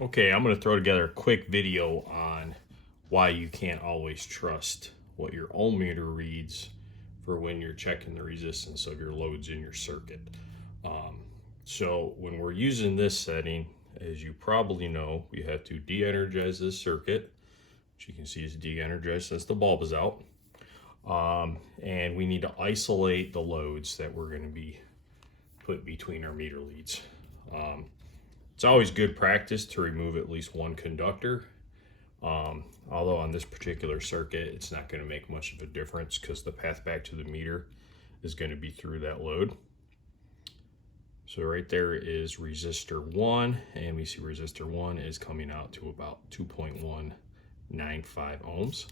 Okay, I'm going to throw together a quick video on why you can't always trust what your ohm meter reads for when you're checking the resistance of your loads in your circuit. So when we're using this setting, as you probably know, we have to de-energize this circuit, which you can see is de-energized since the bulb is out. And we need to isolate the loads that we're going to be put between our meter leads. It's always good practice to remove at least one conductor. Although on this particular circuit, it's not going to make much of a difference because the path back to the meter is going to be through that load. So right there is resistor 1, and we see resistor 1 is coming out to about 2.195 ohms.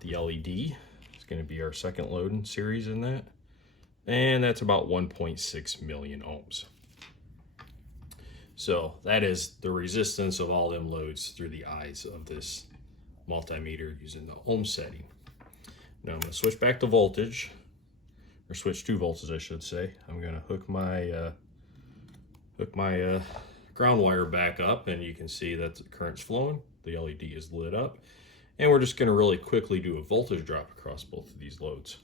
The LED is going to be our second load in series in that, and that's about 1.6 million ohms. So that is the resistance of all them loads through the eyes of this multimeter using the ohm setting. Now I'm going to switch back to voltage, or switch to voltage I should say. I'm going to hook my ground wire back up, and you can see that the current's flowing. The LED is lit up, and we're just going to really quickly do a voltage drop across both of these loads.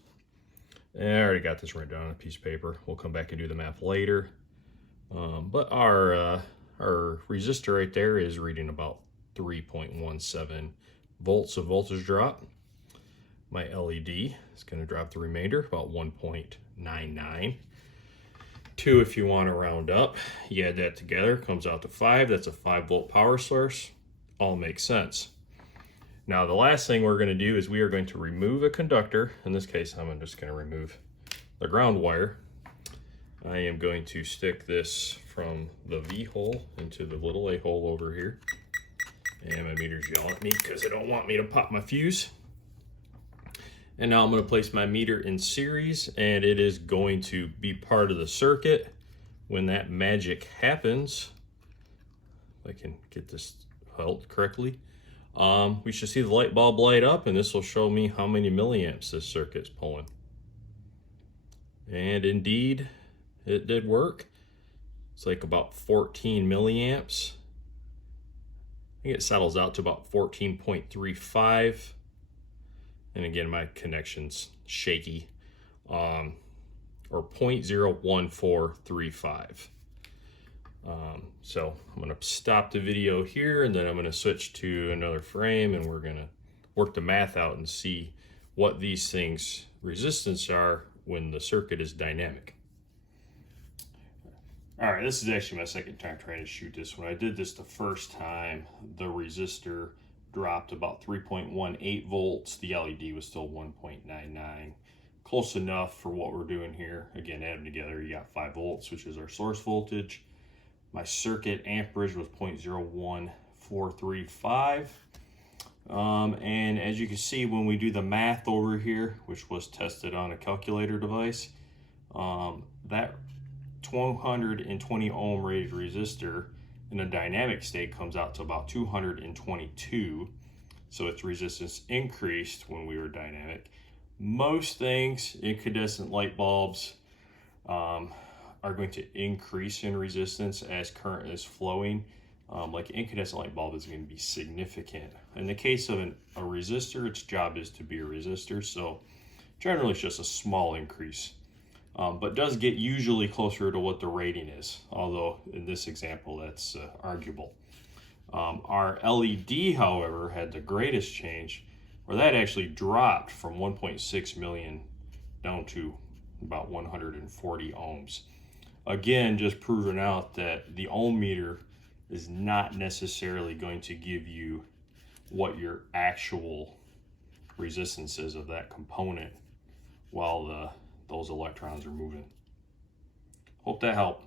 And I already got this written down on a piece of paper. We'll come back and do the math later. But our resistor right there is reading about 3.17 volts of voltage drop. My LED is going to drop the remainder, about 1.99. 2 if you want to round up. You add that together, comes out to 5. That's a 5-volt power source. All makes sense. Now the last thing we're going to do is we are going to remove a conductor. In this case, I'm just going to remove the ground wire. I am going to stick this from the V hole into the little A hole over here. And my meter's yelling at me because they don't want me to pop my fuse. And now I'm going to place my meter in series, and it is going to be part of the circuit. When that magic happens, if I can get this held correctly, we should see the light bulb light up, and this will show me how many milliamps this circuit's pulling. And indeed, it did work. It's like about 14 milliamps. I think it settles out to about 14.35. And again, my connection's shaky. Or 0.01435. So I'm going to stop the video here, and then I'm going to switch to another frame, and we're going to work the math out and see what these things resistance are when the circuit is dynamic. All right, this is actually my second time trying to shoot this. When I did this the first time, the resistor dropped about 3.18 volts. The LED was still 1.99. Close enough for what we're doing here. Again, add them together, you got 5 volts, which is our source voltage. My circuit amperage was 0.01435. And as you can see, when we do the math over here, which was tested on a calculator device, that 220 ohm rated resistor in a dynamic state comes out to about 222. So its resistance increased when we were dynamic. Most things, incandescent light bulbs, are going to increase in resistance as current is flowing. Like incandescent light bulb is going to be significant. In the case of a resistor, its job is to be a resistor, so generally it's just a small increase. But does get usually closer to what the rating is, although in this example that's arguable. Our LED, however, had the greatest change, where that actually dropped from 1.6 million down to about 140 ohms. Again, just proving out that the ohm meter is not necessarily going to give you what your actual resistance is of that component while those electrons are moving. Hope that helped.